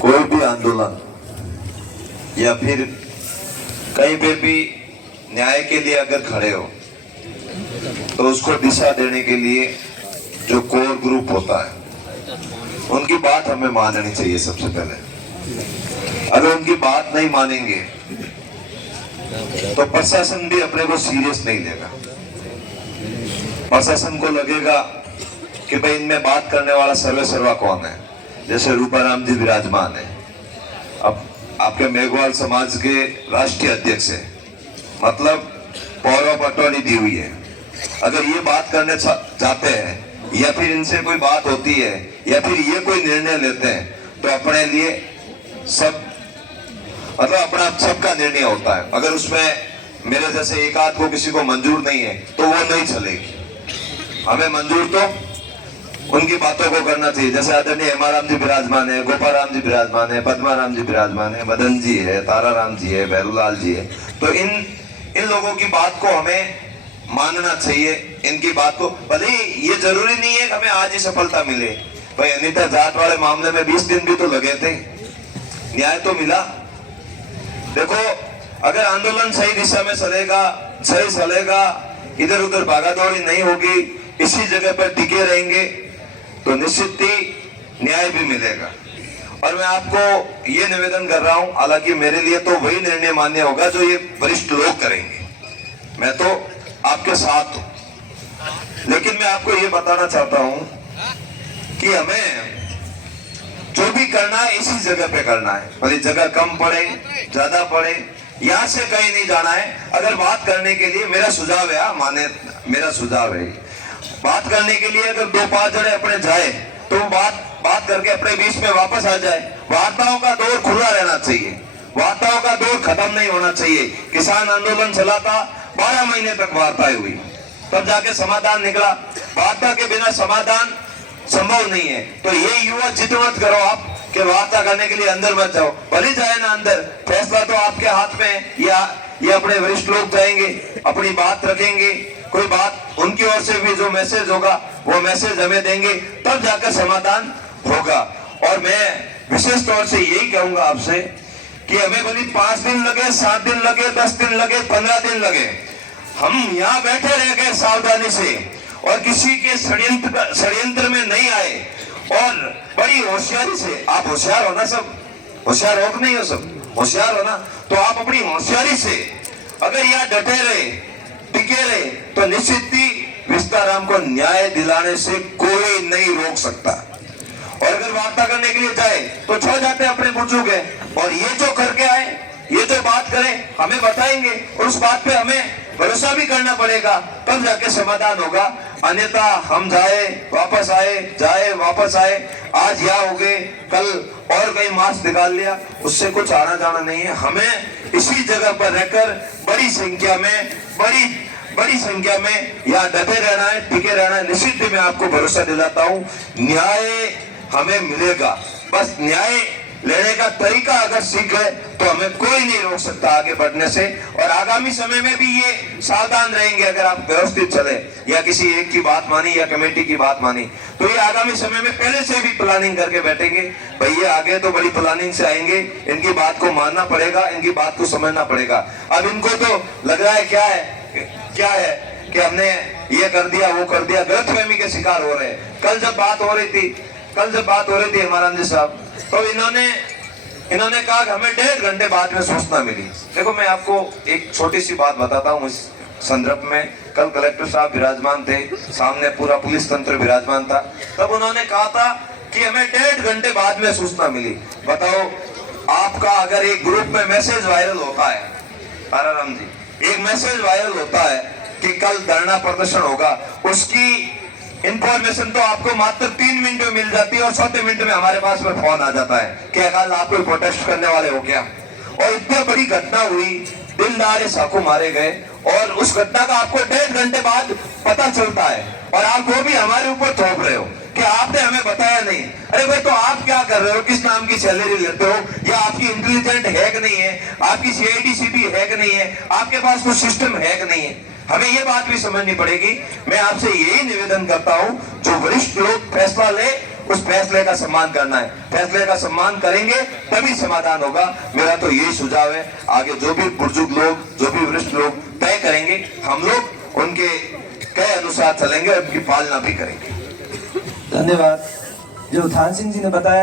कोई भी आंदोलन या फिर कहीं पे भी न्याय के लिए अगर खड़े हो तो उसको दिशा देने के लिए जो कोर ग्रुप होता है उनकी बात हमें माननी चाहिए। सबसे पहले अगर उनकी बात नहीं मानेंगे तो प्रशासन भी अपने को सीरियस नहीं लेगा। प्रशासन को लगेगा कि भाई इनमें बात करने वाला सर्वे सर्वा कौन है। जैसे रूपाराम जी विराजमान है, अब आपके मेघवाल समाज के राष्ट्रीय अध्यक्ष है, मतलब पौरव पटवारी दी हुई है। अगर ये बात करने चाहते हैं या फिर इनसे कोई बात होती है या फिर ये कोई निर्णय लेते हैं तो अपने लिए सब मतलब अपना सबका निर्णय होता है। अगर उसमें मेरे जैसे एक आध को किसी को मंजूर नहीं है तो वो नहीं चलेगी। हमें मंजूर तो उनकी बातों को करना चाहिए। जैसे आदरणीय हेमाराम जी विराजमान है, गोपाराम जी विराजमान है, पद्माराम जी विराजमान है, मदन जी है, ताराराम जी है, भैरूलाल जी है। तो इन लोगों की बात को हमें मानना चाहिए। इनकी बात को भले ये जरूरी नहीं है कि हमें आज ही सफलता मिले। भाई अनिता जाट वाले मामले में 20 दिन भी तो लगे थे, न्याय तो मिला। देखो अगर आंदोलन सही दिशा में चलेगा, सही चलेगा, इधर उधर भागादौड़ी नहीं होगी, इसी जगह पर टिके रहेंगे तो निश्चित ही न्याय भी मिलेगा। और मैं आपको ये निवेदन कर रहा हूं, हालांकि मेरे लिए तो वही निर्णय मान्य होगा जो ये वरिष्ठ लोग करेंगे। मैं तो आपके साथ हूं, लेकिन मैं आपको ये बताना चाहता हूं कि हमें जो भी करना है इसी जगह पे करना है। भले जगह कम पड़े ज्यादा पड़े, यहां से कहीं नहीं जाना है। अगर बात करने के लिए मेरा सुझाव है, माने मेरा सुझाव है, बात करने के लिए अगर 2-5 जने अपने जाए तो बात करके अपने बीच में वापस आ जाए। वार्ताओं का दौर खुला रहना चाहिए, वार्ताओं का दौर खत्म नहीं होना चाहिए। किसान आंदोलन चला था, 12 महीने तक वार्ताएं हुई, तब जाके समाधान निकला। वार्ता के बिना समाधान संभव नहीं है। तो ये युवा जिद मत करो आप कि वार्ता करने के लिए अंदर मत जाओ। भले जाए ना अंदर, फैसला तो आपके हाथ में है। या ये अपने वरिष्ठ लोग जाएंगे, अपनी बात रखेंगे, कोई बात उनकी ओर से भी जो मैसेज होगा वो मैसेज हमें देंगे, तब जाकर समाधान होगा। और मैं विशेष तौर से यही कहूंगा आपसे कि हमें भले 5 दिन लगे, 7 दिन लगे, 10 दिन लगे, 15 दिन लगे, हम यहाँ बैठे रह गए सावधानी से और किसी के षड्यंत्र में नहीं आए और बड़ी होशियारी से। आप होशियार हो ना, सब होशियार हो कि नहीं हो, सब होशियार हो ना, तो आप अपनी होशियारी से अगर यहाँ डटे रहे, टिके रहे तो निश्चित ही विस्ताराम को न्याय दिलाने से कोई नहीं रोक सकता। और अगर वार्ता करने के लिए जाए तो छोड़ जाते अपने बुजुर्ग है, और ये जो करके आए, ये जो बात करें हमें बताएंगे और उस बात पे हमें भरोसा भी करना पड़ेगा, तब जाके समाधान होगा। अन्यथा हम जाए वापस आए, जाए वापस आए, आज यहाँ हो गए, कल और कहीं मास्क निकाल लिया, उससे कुछ आना जाना नहीं है। हमें इसी जगह पर रहकर बड़ी संख्या में यहाँ डटे रहना है, टिके रहना है। निश्चित ही मैं आपको भरोसा दिलाता हूँ न्याय हमें मिलेगा। बस न्याय लेने का तरीका अगर सीख ले तो हमें कोई नहीं रोक सकता आगे बढ़ने से। और आगामी समय में भी ये सावधान रहेंगे, अगर आप व्यवस्थित चले या किसी एक की बात मानी या कमेटी की बात मानी तो ये आगामी समय में पहले से भी प्लानिंग करके बैठेंगे। भाई ये आगे तो बड़ी प्लानिंग से आएंगे, इनकी बात को मानना पड़ेगा, इनकी बात को समझना पड़ेगा। अब इनको तो लग रहा है क्या है कि हमने ये कर दिया, वो कर दिया, गलतफहमी के शिकार हो रहे हैं। कल जब बात हो रही थी हेमाराम जी साहब, तो इन्होंने कहा कि हमें 1.5 घंटे बाद में सूचना मिली। देखो मैं आपको एक छोटी सी बात बताता हूँ इस संदर्भ में। कल कलेक्टर साहब विराजमान थे, सामने पूरा पुलिस तंत्र विराजमान था, तब उन्होंने कहा था कि हमें 1.5 घंटे बाद में सूचना मिली। बताओ, आपका अगर एक ग्रुप में मैसेज वायरल होता है, ताराराम जी, एक मैसेज वायरल होता है कि कल धरना प्रदर्शन होगा, उसकी इंफॉर्मेशन तो आपको मात्र 3 मिनट में मिल जाती है और 4 मिनट में हमारे पास में फोन आ जाता है कि कल आप कोई प्रोटेस्ट करने वाले हो क्या। और इतनी बड़ी घटना हुई, दिलदार साकू मारे गए, और उस घटना का आपको 1.5 घंटे बाद पता चलता है और आप वो भी हमारे ऊपर थोप रहे हो कि आपने हमें बताया नहीं। अरे भाई, तो आप क्या कर रहे हो, किस नाम की सैलरी लेते हो, या आपकी इंटेलिजेंट है कि नहीं है, आपकी CID-CB है कि नहीं है, आपके पास कोई सिस्टम है कि नहीं है, हमें ये बात भी समझनी पड़ेगी। मैं आपसे यही निवेदन करता हूं, जो वरिष्ठ लोग फैसला ले उस फैसले का सम्मान करना है। फैसले का सम्मान करेंगे तभी समाधान होगा। मेरा तो यही सुझाव है। आगे जो भी बुजुर्ग लोग, जो भी वरिष्ठ लोग तय करेंगे, हम लोग उनके कहे अनुसार चलेंगे और उनकी पालना भी करेंगे। धन्यवाद। जो थान सिंह जी ने बताया